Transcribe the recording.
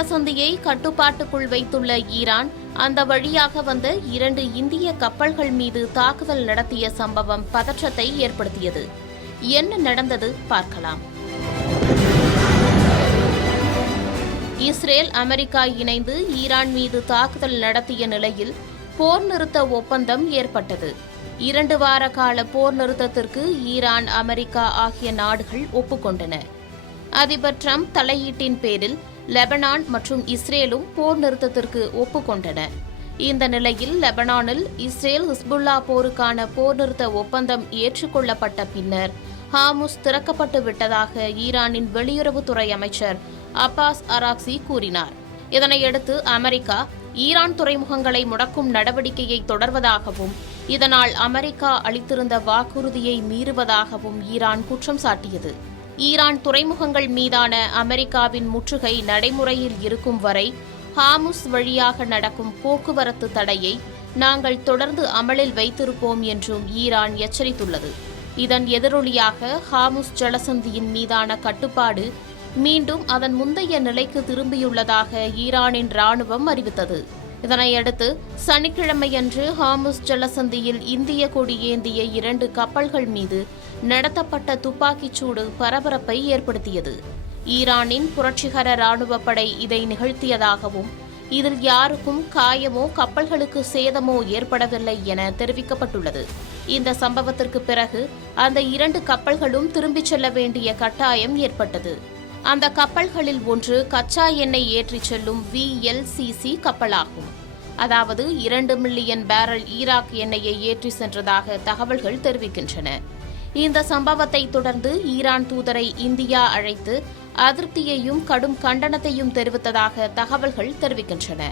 ஜலசந்தியை கட்டுப்பாட்டுக்குள் வைத்துள்ள ஈரான் அந்த வழியாக வந்த 2 இந்திய கப்பல்கள் மீது தாக்குதல் நடத்திய சம்பவம் பதற்றத்தை ஏற்படுத்தியது. என்ன நடந்தது பார்க்கலாம். இஸ்ரேல், அமெரிக்கா இணைந்து ஈரான் மீது தாக்குதல் நடத்திய நிலையில் போர் நிறுத்த ஒப்பந்தம் ஏற்பட்டது. 2 வார கால போர் நிறுத்தத்திற்கு ஈரான், அமெரிக்கா ஆகிய நாடுகள் ஒப்புக்கொண்டன. அதிபர் டிரம்ப் தலையீட்டின் பேரில் லெபனான் மற்றும் இஸ்ரேலும் போர் நிறுத்தத்திற்கு ஒப்புக்கொண்டன. இந்த நிலையில் லெபனானில் இஸ்ரேல் ஹிஸ்புல்லா போருக்கான போர் நிறுத்த ஒப்பந்தம் ஏற்றுக்கொள்ளப்பட்ட பின்னர் ஹார்முஸ் திறக்கப்பட்டு விட்டதாக ஈரானின் வெளியுறவுத்துறை அமைச்சர் அப்பாஸ் அராக்சி கூறினார். இதனையடுத்து அமெரிக்கா ஈரான் துறைமுகங்களை முடக்கும் நடவடிக்கையை தொடர்வதாகவும் இதனால் அமெரிக்கா அளித்திருந்த வாக்குறுதியை மீறுவதாகவும் ஈரான் குற்றம் சாட்டியது. ஈரான் துறைமுகங்கள் மீதான அமெரிக்காவின் முற்றுகை நடைமுறையில் இருக்கும் வரை ஹார்முஸ் வழியாக நடக்கும் போக்குவரத்து தடையை நாங்கள் தொடர்ந்து அமலில் வைத்திருப்போம் என்றும் ஈரான் எச்சரித்துள்ளது. இதன் எதிரொலியாக ஹார்முஸ் ஜலசந்தியின் மீதான கட்டுப்பாடு மீண்டும் அதன் முந்தைய நிலைக்கு திரும்பியுள்ளதாக ஈரானின் ராணுவம் அறிவித்தது. இதனையடுத்து சனிக்கிழமையன்று ஹார்முஸ் ஜலசந்தியில் இந்திய கொடி ஏந்திய 2 கப்பல்கள் மீது நடத்தப்பட்ட துப்பாக்கிச்சூடு பரபரப்பை ஏற்படுத்தியது. ஈரானின் புரட்சிகர ராணுவப்படை இதை நிகழ்த்தியதாகவும் இதில் யாருக்கும் காயமோ கப்பல்களுக்கு சேதமோ ஏற்படவில்லை என தெரிவிக்கப்பட்டுள்ளது. இந்த சம்பவத்திற்கு பிறகு அந்த 2 கப்பல்களும் திரும்பிச் செல்ல வேண்டிய கட்டாயம் ஏற்பட்டது. அந்த கப்பல்களில் ஒன்று கச்சா எண்ணெய் ஏற்றிச் செல்லும் VLCC கப்பலாகும். அதாவது 2 மில்லியன் பேரல் ஈராக் எண்ணெயை ஏற்றி சென்றதாக தகவல்கள் தெரிவிக்கின்றன. இந்த சம்பவத்தை தொடர்ந்து ஈரான் தூதரை இந்தியா அழைத்து அதிருப்தியையும் கடும் கண்டனத்தையும் தெரிவித்ததாக தகவல்கள் தெரிவிக்கின்றன.